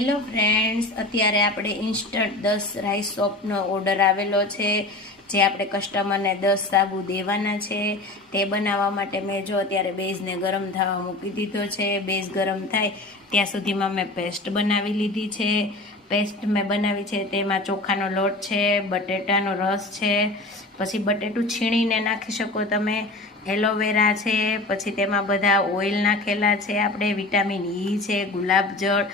Hello friends, અત્યારે આપણે instant 10 rice સોપનો order આવેલો છે, જે આપણે કસ્ટમરને 10 સાબુ દેવાના છે. તે બનાવવા માટે મેં અત્યારે બેઝને ગરમ થવા મૂકી દીધો છે. બેઝ ગરમ થાય ત્યાં સુધીમાં મેં પેસ્ટ બનાવી લીધી છે. પેસ્ટ મેં બનાવી છે તેમાં ચોખાનો લોટ છે, બટેટાનો રસ છે, પછી બટેટું છીણીને નાખી શકો તમે, એલોવેરા છે, પછી તેમાં બધા ઓઇલ નાખેલા છે, આપણે વિટામિન ઈ છે, ગુલાબજળ,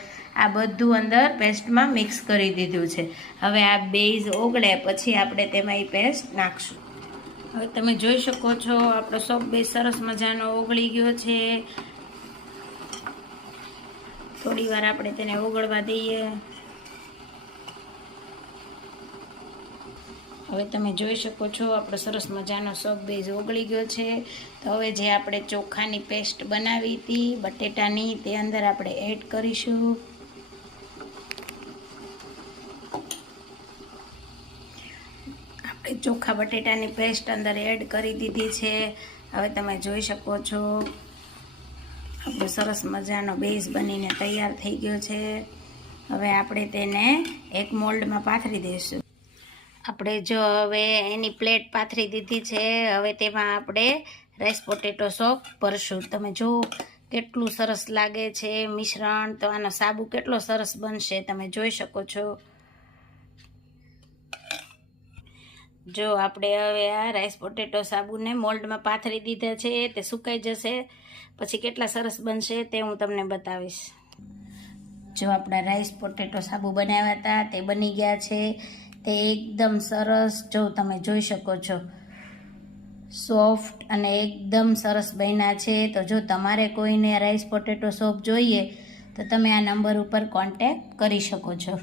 આ બધું અંદર પેસ્ટમાં મિક્સ કરી દીધું છે. હવે આ બેઝ ઓગળે પછી આપણે તેમાં એ પેસ્ટ નાખશું. હવે તમે જોઈ શકો છો આપણો સોપ બેઝ સરસ મજાનો ઓગળી ગયો છે. થોડી વાર આપણે તેને ઓગળવા દઈએ. હવે તમે જોઈ શકો છો આપણો સરસ મજાનો સોપ બેઝ ઓગળી ગયો છે. તો હવે જે આપણે ચોખાની પેસ્ટ બનાવી હતી બટેટાની, તે અંદર આપણે એડ કરીશું. આપણે ચોખા બટેટાની પેસ્ટ અંદર એડ કરી દીધી છે. હવે તમે જોઈ શકો છો આપણો સરસ મજાનો બેઝ બનીને તૈયાર થઈ ગયો છે. હવે આપણે તેને એક મોલ્ડમાં પાથરી દઈશું. આપણે જો હવે એની પ્લેટ પાથરી દીધી છે. હવે તેમાં આપણે રાઈસ પોટેટો સોપ ભરશું. તમે જો કેટલું સરસ લાગે છે મિશ્રણ, તો આનો સાબુ કેટલો સરસ બનશે તમે જોઈ શકો છો. જો આપણે હવે આ રાઈસ પોટેટો સાબુને મોલ્ડમાં પાથરી દીધા છે, તે સુકાઈ જશે પછી કેટલા સરસ બનશે તે હું તમને બતાવીશ. જો આપણા રાઈસ પોટેટો સાબુ બનાવ્યા હતા તે બની ગયા છે. તે એકદમ સરસ, જો તમે જોઈ શકો છો, સોફ્ટ અને એકદમ સરસ બન્યા છે. તો જો તમારે કોઈને રાઈસ પોટેટો સોપ જોઈએ તો તમે આ નંબર ઉપર કોન્ટેક્ટ કરી શકો છો.